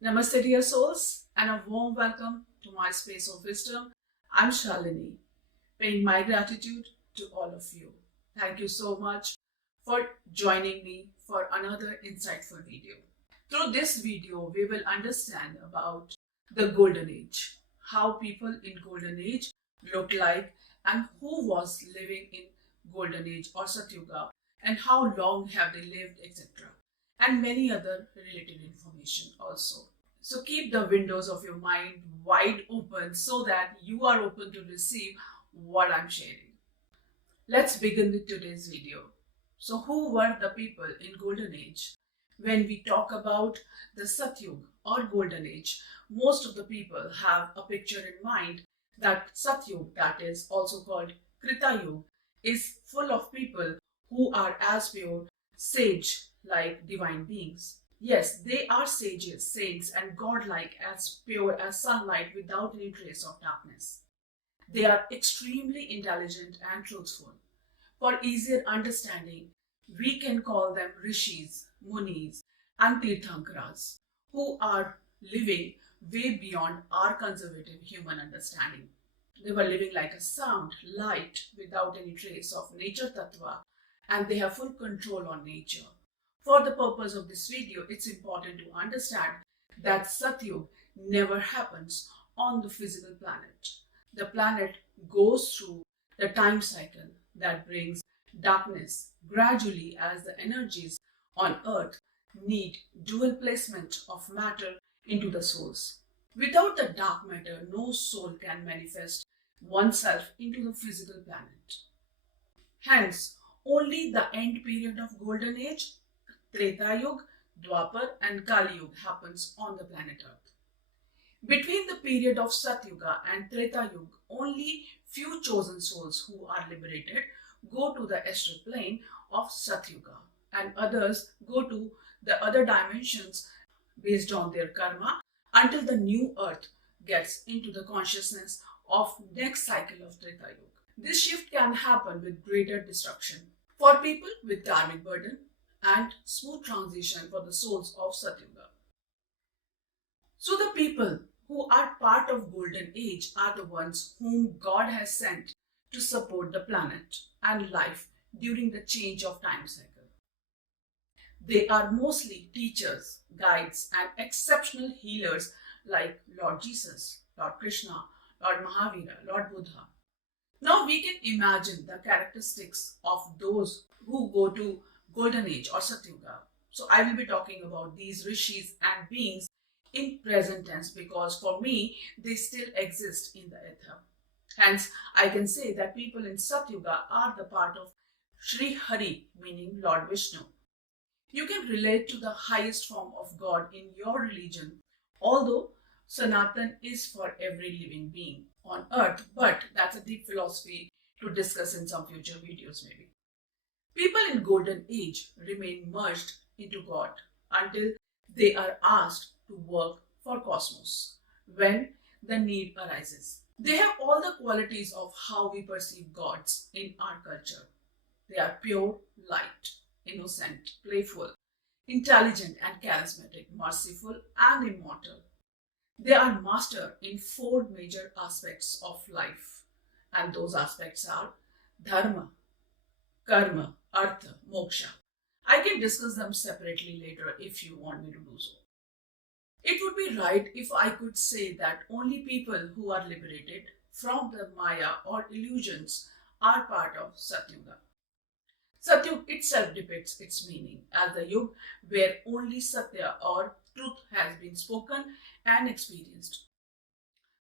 Namaste, dear souls, and a warm welcome to my space of wisdom. I'm Shalini, paying my gratitude to all of you. Thank you so much for joining me for another insightful video. Through this video, we will understand about the Golden Age, how people in Golden Age looked like, and who was living in Golden Age or Satyuga, and how long have they lived, etc. And many other related information also. So keep the windows of your mind wide open so that you are open to receive what I'm sharing. Let's begin with today's video. So who were the people in Golden Age? When we talk about the Satyug or Golden Age, most of the people have a picture in mind that Satyug, that is also called Krita Yug, is full of people who are as pure sage like divine beings. Yes, they are sages, saints, and godlike, as pure as sunlight without any trace of darkness. They are extremely intelligent and truthful. For easier understanding, we can call them rishis, munis, and tirthankaras, who are living way beyond our conservative human understanding. They were living like a sound, light, without any trace of nature tattva, and they have full control on nature. For the purpose of this video, it's important to understand that Satyug never happens on the physical planet. The planet goes through the time cycle that brings darkness gradually as the energies on earth need dual placement of matter into the souls. Without the dark matter, no soul can manifest oneself into the physical planet. Hence, only the end period of Golden Age, Treta Yug, Dwapar and Kali Yug happens on the planet Earth. Between the period of Satyuga and Treta Yug, only few chosen souls who are liberated go to the astral plane of Satyuga, and others go to the other dimensions based on their karma until the new earth gets into the consciousness of next cycle of Treta Yug. This shift can happen with greater destruction for people with karmic burden and smooth transition for the souls of Satyuga. So the people who are part of Golden Age are the ones whom God has sent to support the planet and life during the change of time cycle. They are mostly teachers, guides, and exceptional healers like Lord Jesus, Lord Krishna, Lord Mahavira, Lord Buddha. Now we can imagine the characteristics of those who go to Golden Age or Satyuga. So I will be talking about these rishis and beings in present tense because for me they still exist in the ether. Hence, I can say that people in Satyuga are the part of Sri Hari, meaning Lord Vishnu. You can relate to the highest form of God in your religion, although Sanatan is for every living being on earth, but that's a deep philosophy to discuss in some future videos maybe. People in Golden Age remain merged into God until they are asked to work for cosmos when the need arises. They have all the qualities of how we perceive gods in our culture. They are pure light, innocent, playful, intelligent and charismatic, merciful and immortal. They are master in four major aspects of life, and those aspects are dharma, karma, artha, moksha. I can discuss them separately later if you want me to do so. It would be right if I could say that only people who are liberated from the Maya or illusions are part of Satyuga. Satyug itself depicts its meaning as the yug where only Satya or truth has been spoken and experienced.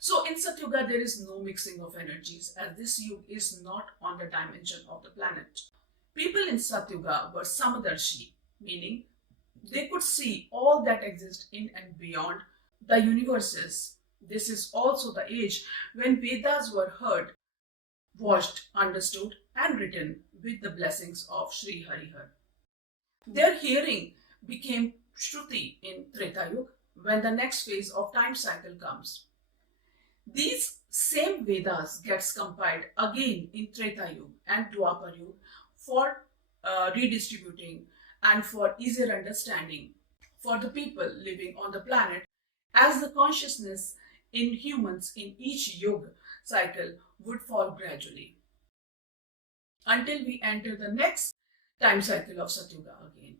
So in Satyuga there is no mixing of energies as this yug is not on the dimension of the planet. People in Satyuga were Samadarshi, meaning they could see all that exists in and beyond the universes. This is also the age when Vedas were heard, watched, understood, and written with the blessings of Sri Harihar. Their hearing became Shruti in Treta Yuga when the next phase of time cycle comes. These same Vedas gets compiled again in Treta Yuga and Dwapar Yuga for redistributing and for easier understanding for the people living on the planet as the consciousness in humans in each Yug cycle would fall gradually until we enter the next time cycle of Satyuga again.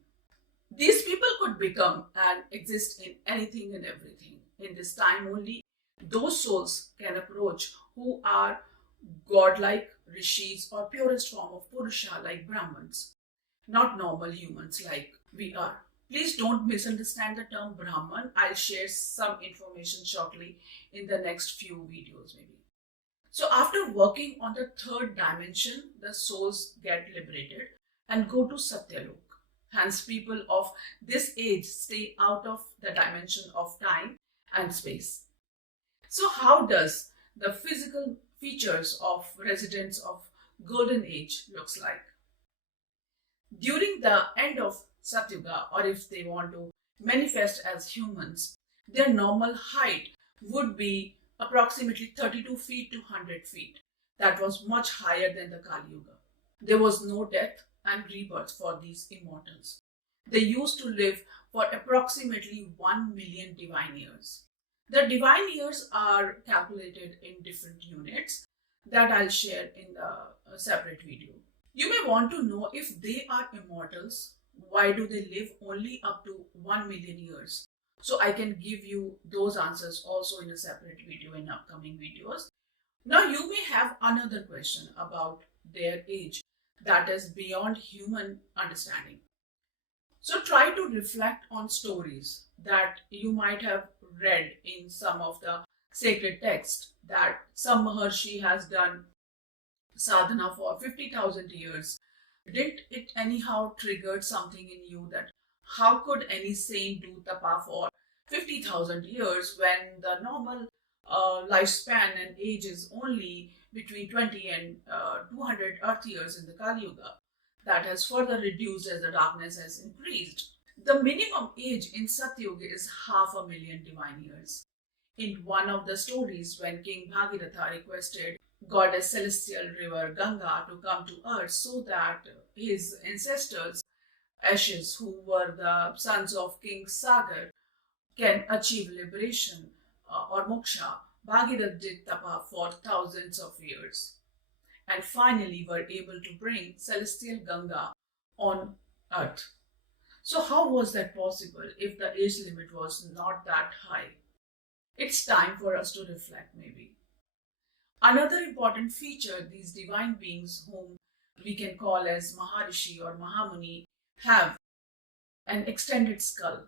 These people could become and exist in anything and everything. In this time only, those souls can approach who are godlike rishis or purest form of Purusha like Brahmins, not normal humans like we are. Please don't misunderstand the term Brahman. I'll share some information shortly in the next few videos, maybe. So, after working on the third dimension, the souls get liberated and go to Satya Yug. Hence, people of this age stay out of the dimension of time and space. So, how does the physical features of residents of Golden Age looks like? During the end of Satyuga, or if they want to manifest as humans, their normal height would be approximately 32 feet to 100 feet. That was much higher than the Kali Yuga. There was no death and rebirth for these immortals. They used to live for approximately 1 million divine years. The divine years are calculated in different units that I'll share in the separate video. You may want to know if they are immortals, why do they live only up to 1 million years? So I can give you those answers also in a separate video in upcoming videos. Now you may have another question about their age that is beyond human understanding. So try to reflect on stories that you might have read in some of the sacred texts that some Maharshi has done sadhana for 50,000 years. Did it anyhow triggered something in you that how could any saint do tapa for 50,000 years when the normal lifespan and age is only between 20 and 200 earth years in the Kali Yuga? That has further reduced as the darkness has increased. The minimum age in Satyuga is 500,000 divine years. In one of the stories, when King Bhagiratha requested goddess celestial river Ganga to come to earth so that his ancestors' ashes, who were the sons of King Sagar, can achieve liberation or moksha, Bhagirath did tapa for thousands of years and finally were able to bring celestial Ganga on earth. So, how was that possible if the age limit was not that high? It's time for us to reflect, maybe. Another important feature these divine beings, whom we can call as Maharishi or Mahamuni, have an extended skull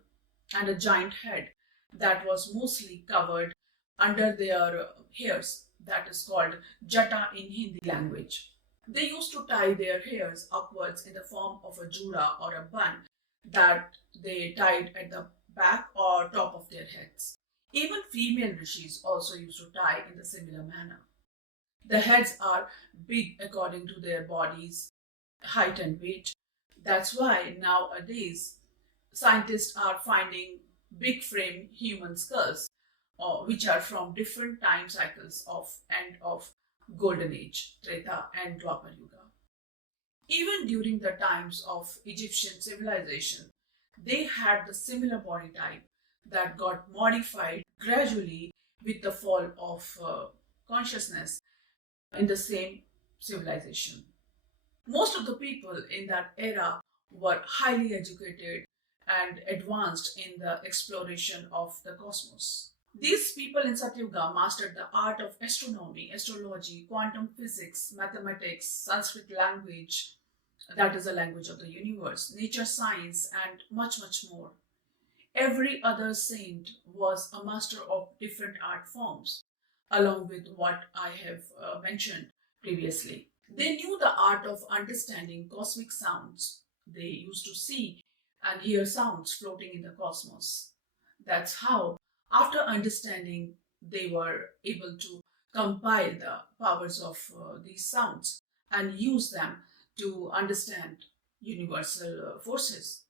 and a giant head that was mostly covered under their hairs, that is called jata in Hindi language. They used to tie their hairs upwards in the form of a jura or a bun that they tied at the back or top of their heads. Even female rishis also used to tie in the similar manner. The heads are big according to their bodies, height and weight. That's why nowadays scientists are finding big frame human skulls, which are from different time cycles of end of Golden Age, Treta and Dwapar Yuga. Even during the times of Egyptian civilization, they had the similar body type that got modified gradually with the fall of consciousness in the same civilization. Most of the people in that era were highly educated and advanced in the exploration of the cosmos. These people in Satyuga mastered the art of astronomy, astrology, quantum physics, mathematics, Sanskrit language, that is the language of the universe, nature science, and much, much more. Every other saint was a master of different art forms, along with what I have mentioned previously. They knew the art of understanding cosmic sounds. They used to see and hear sounds floating in the cosmos. That's how, after understanding, they were able to compile the powers of these sounds and use them to understand universal forces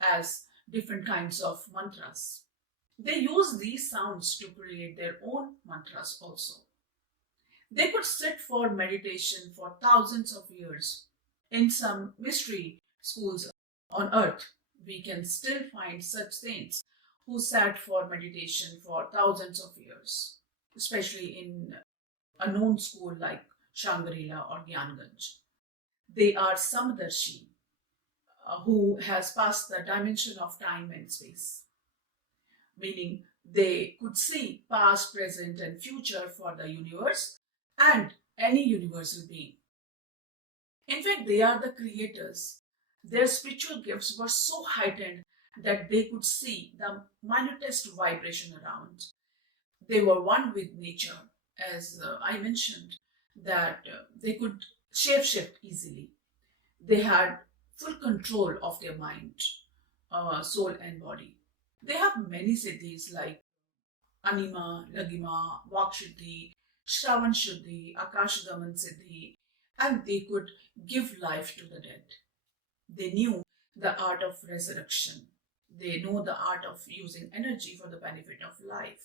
as different kinds of mantras. They use these sounds to create their own mantras also. They could sit for meditation for thousands of years. In some mystery schools on earth, we can still find such saints who sat for meditation for thousands of years, especially in a known school like Shangri-La or Gyanganj. They are Samdarshi, who has passed the dimension of time and space, meaning they could see past, present, and future for the universe and any universal being. In fact, they are the creators. Their spiritual gifts were so heightened that they could see the minutest vibration around. They were one with nature, as I mentioned, that they could shapeshift easily. They had full control of their mind, soul, and body. They have many siddhis like Anima, Lagima, Vakshuddhi, Shravan Shuddhi, Akashagaman Siddhi, and they could give life to the dead. They knew the art of resurrection. They know the art of using energy for the benefit of life.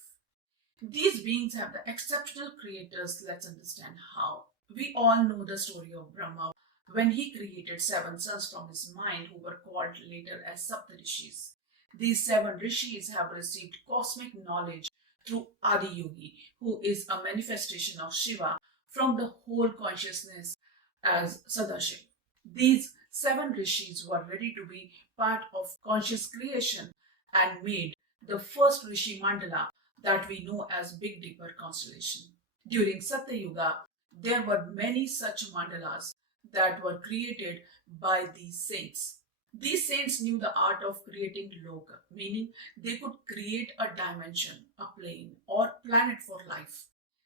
These beings have the exceptional creators. Let's understand how. We all know the story of Brahma when he created seven sons from his mind who were called later as Saptarishis. These seven rishis have received cosmic knowledge through Adi Yogi, who is a manifestation of Shiva from the whole consciousness as Sadashiv. These seven rishis were ready to be part of conscious creation and made the first Rishi Mandala that we know as Big Dipper constellation. During Satya Yuga, there were many such mandalas that were created by these saints. These saints knew the art of creating loka, meaning they could create a dimension, a plane, or planet for life.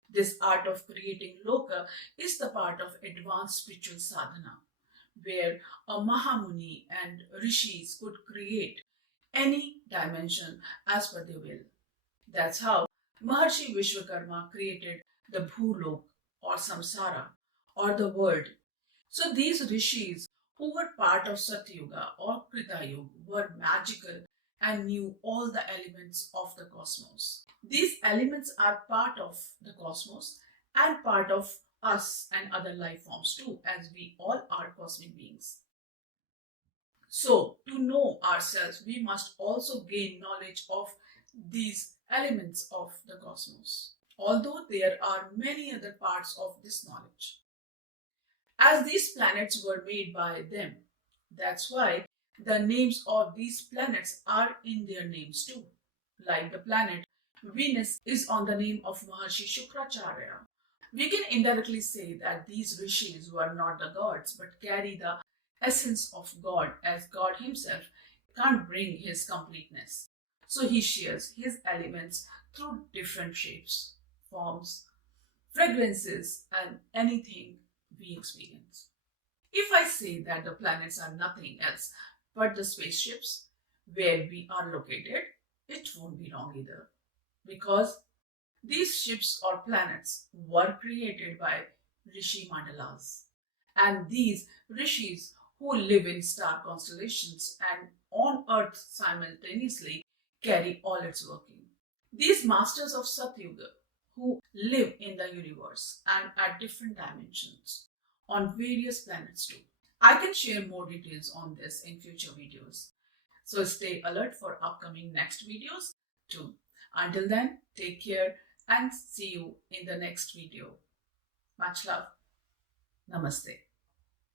This art of creating loka is the part of advanced spiritual sadhana, where a Mahamuni and rishis could create any dimension as per their will. That's how Maharshi Vishwakarma created the Bhulok or Samsara or the world. So these rishis who were part of Satyuga or Krita Yuga were magical and knew all the elements of the cosmos. These elements are part of the cosmos and part of us and other life forms too, as we all are cosmic beings. So, to know ourselves, we must also gain knowledge of these elements of the cosmos, although there are many other parts of this knowledge. As these planets were made by them, that's why the names of these planets are in their names too. Like the planet Venus is on the name of Maharshi Shukracharya. We can indirectly say that these rishis were not the gods but carry the essence of God, as God himself can't bring his completeness. So he shares his elements through different shapes, forms, fragrances, and anything we experience. If I say that the planets are nothing else but the spaceships where we are located, it won't be wrong either. Because these ships or planets were created by Rishi Mandalas. And these rishis who live in star constellations and on earth simultaneously carry all its working. These masters of Satyuga who live in the universe and at different dimensions on various planets too. I can share more details on this in future videos. So stay alert for upcoming next videos too. Until then, take care and see you in the next video. Much love. Namaste.